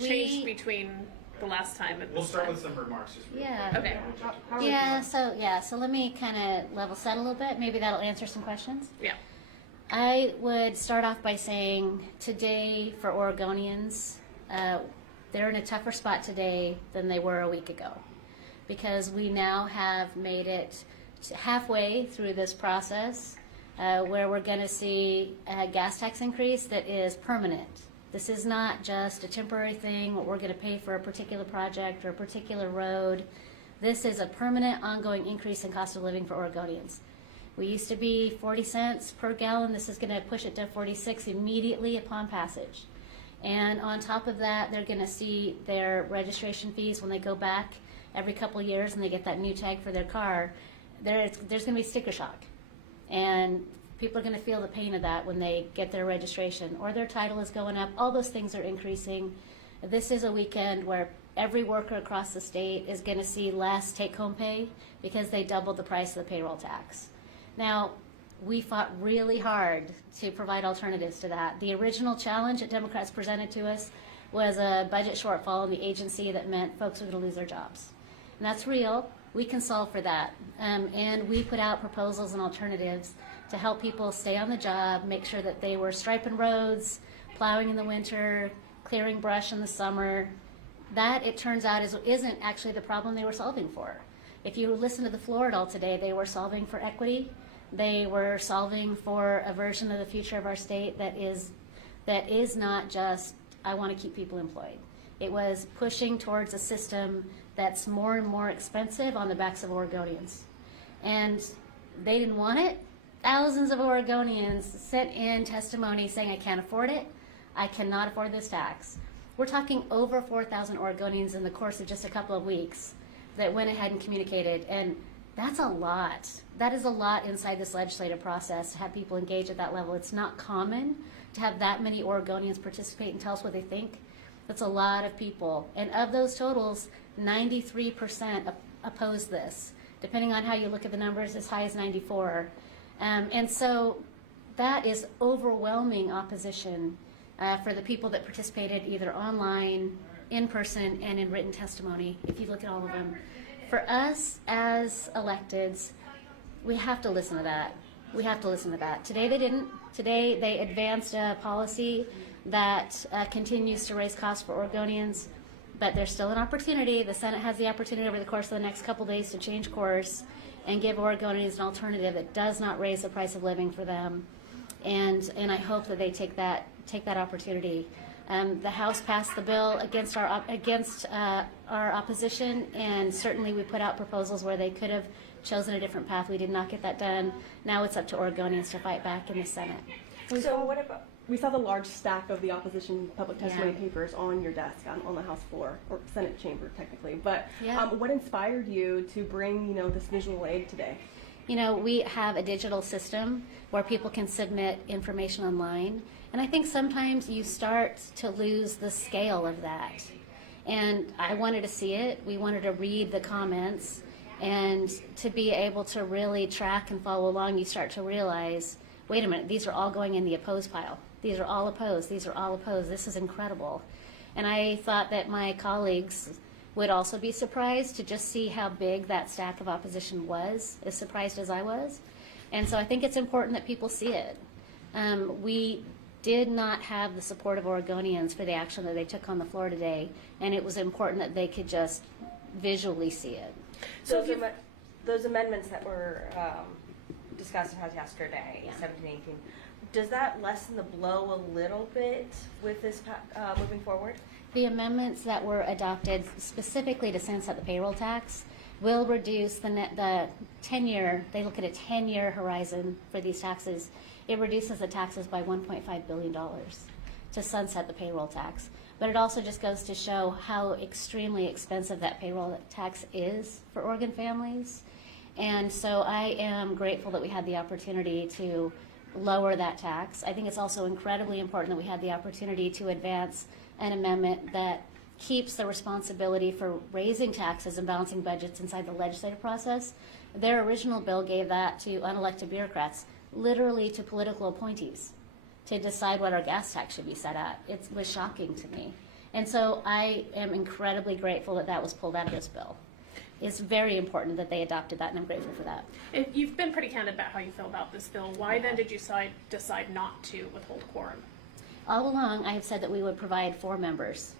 changed between the last time and We'll this start time? with some remarks. Just real Yeah. quick. Okay. So let me kind of level set a little bit. Maybe that'll answer some questions. Yeah. I would start off by saying today for Oregonians, they're in a tougher spot today than they were a week ago, because we now have made it halfway through this process where we're going to see a gas tax increase that is permanent. This is not just a temporary thing, what we're going to pay for a particular project or a particular road. This is a permanent, ongoing increase in cost of living for Oregonians. We used to be 40 cents per gallon. This is going to push it to 46 immediately upon passage. And on top of that, they're going to see their registration fees when they go back every couple of years and they get that new tag for their car. There's going to be sticker shock. And people are going to feel the pain of that when they get their registration, or their title is going up. All those things are increasing. This is a weekend where every worker across the state is going to see less take-home pay because they doubled the price of the payroll tax. Now, we fought really hard to provide alternatives to that. The original challenge that Democrats presented to us was a budget shortfall in the agency that meant folks were going to lose their jobs. And that's real. We can solve for that. And we put out proposals and alternatives to help people stay on the job, make sure that they were striping roads, plowing in the winter, clearing brush in the summer. That, it turns out, isn't actually the problem they were solving for. If you listen to the floor at all today, they were solving for equity. They were solving for a version of the future of our state that is not just, I want to keep people employed. It was pushing towards a system that's more and more expensive on the backs of Oregonians. And they didn't want it. Thousands of Oregonians sent in testimony saying, I can't afford it. I cannot afford this tax. We're talking over 4,000 Oregonians in the course of just a couple of weeks that went ahead and communicated. And that's a lot. That is a lot inside this legislative process to have people engage at that level. It's not common to have that many Oregonians participate and tell us what they think. That's a lot of people. And of those totals, 93% oppose this. Depending on how you look at the numbers, as high as 94. And so that is overwhelming opposition for the people that participated either online, in person, and in written testimony, if you look at all of them. For us as electeds, we have to listen to that. We have to listen to that. Today they didn't. Today they advanced a policy that continues to raise costs for Oregonians, but there's still an opportunity. The Senate has the opportunity over the course of the next couple days to change course and give Oregonians an alternative that does not raise the price of living for them. And I hope that they take that opportunity. The House passed the bill against our opposition, and certainly we put out proposals where they could have chosen a different path. We did not get that done. Now it's up to Oregonians to fight back in the Senate. So what about, we saw the large stack of the opposition public testimony papers on your desk on the House floor, or Senate chamber technically, but what inspired you to bring this visual aid today? We have a digital system where people can submit information online, and I think sometimes you start to lose the scale of that. And I wanted to see it. We wanted to read the comments, and to be able to really track and follow along, you start to realize, wait a minute, these are all going in the opposed pile. These are all opposed. These are all opposed. This is incredible. And I thought that my colleagues would also be surprised to just see how big that stack of opposition was, as surprised as I was. And so I think it's important that people see it. We did not have the support of Oregonians for the action that they took on the floor today, and it was important that they could just visually see it. So those amendments that were discussed in House yesterday, 17, 18, does that lessen the blow a little bit with this moving forward? The amendments that were adopted specifically to sunset the payroll tax will reduce the 10-year, they look at a 10-year horizon for these taxes. It reduces the taxes by $1.5 billion to sunset the payroll tax. But it also just goes to show how extremely expensive that payroll tax is for Oregon families. And so I am grateful that we had the opportunity to lower that tax. I think it's also incredibly important that we had the opportunity to advance an amendment that keeps the responsibility for raising taxes and balancing budgets inside the legislative process. Their original bill gave that to unelected bureaucrats, literally to political appointees, to decide what our gas tax should be set at. It was shocking to me. And so I am incredibly grateful that that was pulled out of this bill. It's very important that they adopted that, and I'm grateful for that. If you've been pretty candid about how you feel about this bill. Why then did you decide not to withhold quorum? All along, I have said that we would provide 4 members.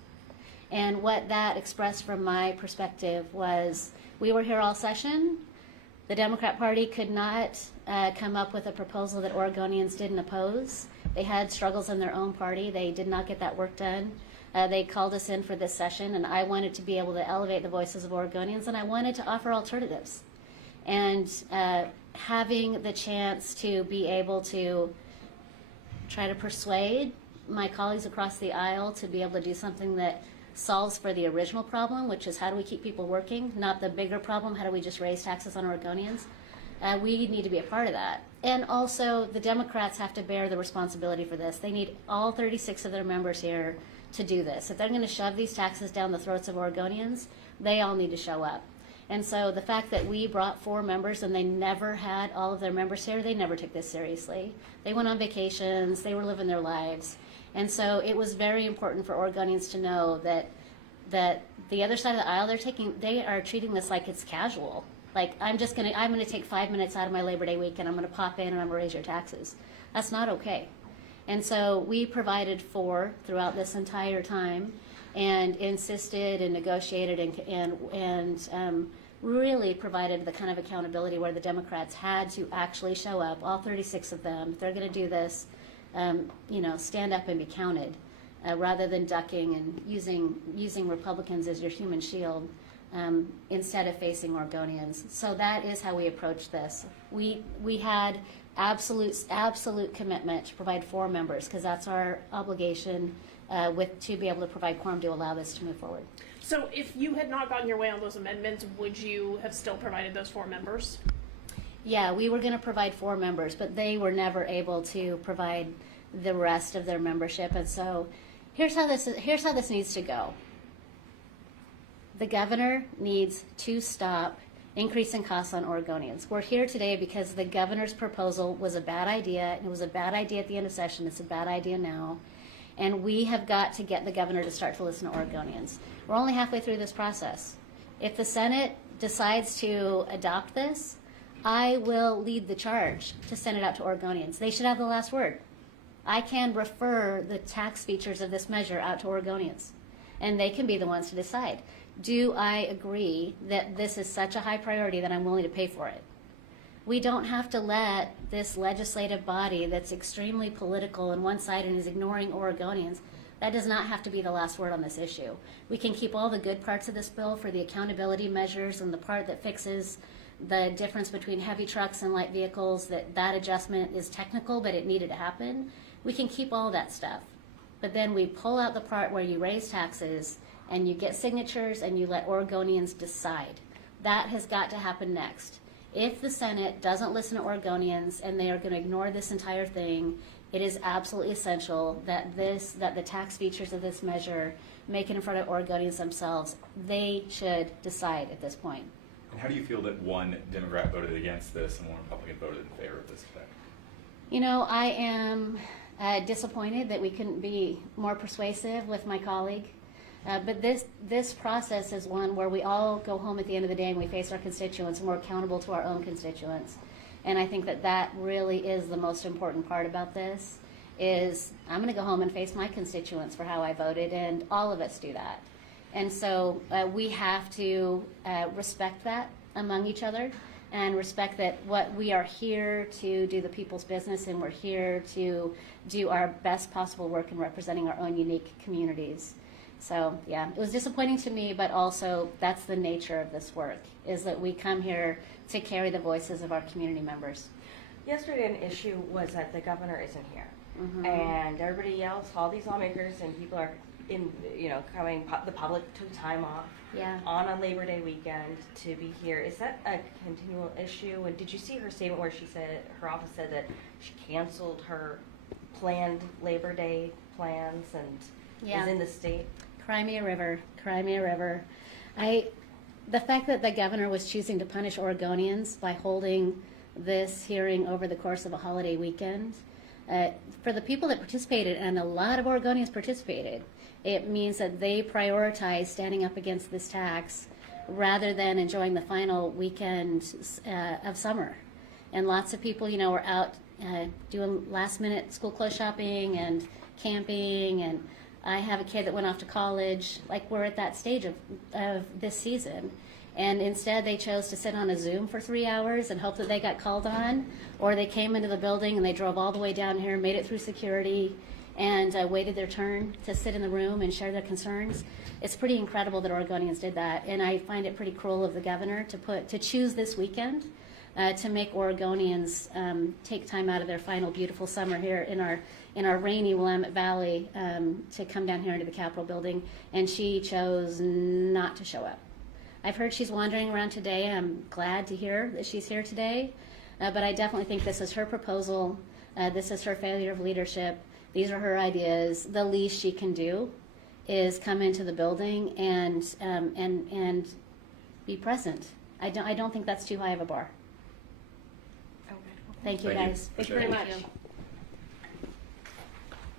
And what that expressed from my perspective was we were here all session. The Democrat Party could not come up with a proposal that Oregonians didn't oppose. They had struggles in their own party. They did not get that work done. They called us in for this session, and I wanted to be able to elevate the voices of Oregonians, and I wanted to offer alternatives. And having the chance to be able to try to persuade my colleagues across the aisle to be able to do something that solves for the original problem, which is how do we keep people working, not the bigger problem, how do we just raise taxes on Oregonians. We need to be a part of that. And also, the Democrats have to bear the responsibility for this. They need all 36 of their members here to do this. If they're going to shove these taxes down the throats of Oregonians, they all need to show up. And so the fact that we brought 4 members and they never had all of their members here, they never took this seriously. They went on vacations, they were living their lives. And so it was very important for Oregonians to know that the other side of the aisle, they are treating this like it's casual. Like, I'm gonna take 5 minutes out of my Labor Day weekend, I'm gonna pop in and I'm gonna raise your taxes. That's not okay. And so we provided 4 throughout this entire time and insisted and negotiated and really provided the kind of accountability where the Democrats had to actually show up, all 36 of them. If they're going to do this, stand up and be counted rather than ducking and using Republicans as your human shield instead of facing Oregonians. So that is how we approached this. We had absolute commitment to provide 4 members because that's our obligation to be able to provide quorum to allow this to move forward. So if you had not gotten your way on those amendments, would you have still provided those 4 members? Yeah, we were going to provide 4 members, but they were never able to provide the rest of their membership. And so here's how this needs to go. The governor needs to stop increasing costs on Oregonians. We're here today because the governor's proposal was a bad idea. It was a bad idea at the end of session. It's a bad idea now. And we have got to get the governor to start to listen to Oregonians. We're only halfway through this process. If the Senate decides to adopt this, I will lead the charge to send it out to Oregonians. They should have the last word. I can refer the tax features of this measure out to Oregonians, and they can be the ones to decide. Do I agree that this is such a high priority that I'm willing to pay for it? We don't have to let this legislative body that's extremely political and one-sided and is ignoring Oregonians, that does not have to be the last word on this issue. We can keep all the good parts of this bill for the accountability measures and the part that fixes the difference between heavy trucks and light vehicles, that adjustment is technical, but it needed to happen. We can keep all that stuff. But then we pull out the part where you raise taxes and you get signatures and you let Oregonians decide. That has got to happen next. If the Senate doesn't listen to Oregonians and they are going to ignore this entire thing, it is absolutely essential that the tax features of this measure make it in front of Oregonians themselves. They should decide at this point. And how do you feel that one Democrat voted against this and one Republican voted in favor of this effect? I am disappointed that we couldn't be more persuasive with my colleague. But this process is one where we all go home at the end of the day and we face our constituents and we're accountable to our own constituents. And I think that really is the most important part about this, is I'm going to go home and face my constituents for how I voted, and all of us do that. And so we have to respect that among each other and respect that what we are here to do the people's business, and we're here to do our best possible work in representing our own unique communities. So yeah, it was disappointing to me, but also that's the nature of this work, is that we come here to carry the voices of our community members. Yesterday an issue was that the governor isn't here. Mm-hmm. And everybody else, all these lawmakers and people are the public took time off on a Labor Day weekend to be here. Is that a continual issue? And did you see her statement where she said, her office said that she canceled her planned Labor Day plans and is in the state? Cry me a river. The fact that the governor was choosing to punish Oregonians by holding this hearing over the course of a holiday weekend, for the people that participated, and a lot of Oregonians participated, it means that they prioritize standing up against this tax rather than enjoying the final weekend of summer. And lots of people, you know, were out doing last minute school clothes shopping and camping, and I have a kid that went off to college. Like, we're at that stage of this season, and instead they chose to sit on a Zoom for 3 hours and hope that they got called on, or they came into the building and they drove all the way down here, made it through security, and waited their turn to sit in the room and share their concerns. It's pretty incredible that Oregonians did that, and I find it pretty cruel of the governor to choose this weekend to make Oregonians take time out of their final beautiful summer here in our rainy Willamette Valley to come down here into the Capitol building, and she chose not to show up. I've heard she's wandering around today. I'm glad to hear that she's here today, but I definitely think this is her proposal. This is her failure of leadership. These are her ideas. The least she can do is come into the building and be present. I don't think that's too high of a bar. Okay. Thank you, Thank you. guys. Thank you very Appreciate much. it.